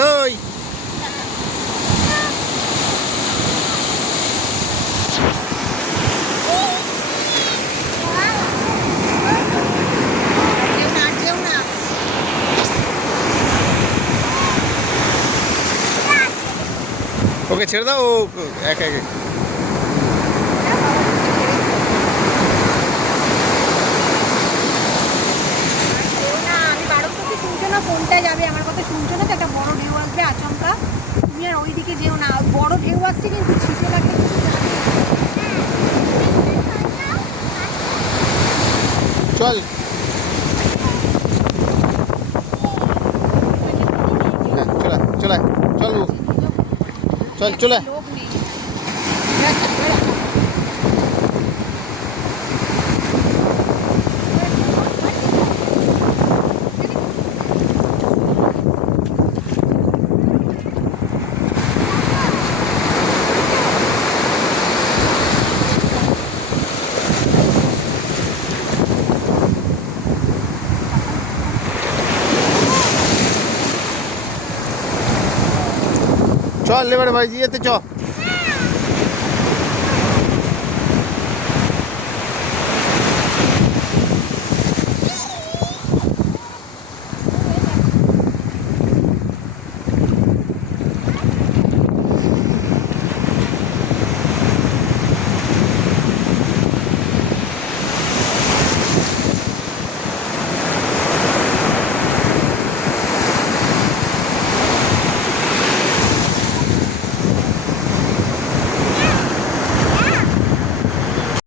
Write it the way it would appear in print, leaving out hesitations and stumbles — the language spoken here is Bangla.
ওই ওকে ছেড়ে দাও, ও একা একা। কোনটা যাবে আমার কথা শুনছো না তো? একটা বড় ঢেউ আসবে আচমকা, তুমি আর ওইদিকে যেও না। বড় ঢেউ আসছে কিন্তু ছিটে লাগে। চল হ্যাঁ চলে চলে চল চল চলে। লোক নেই। চল এবারে ভাই ইয়েতে চ।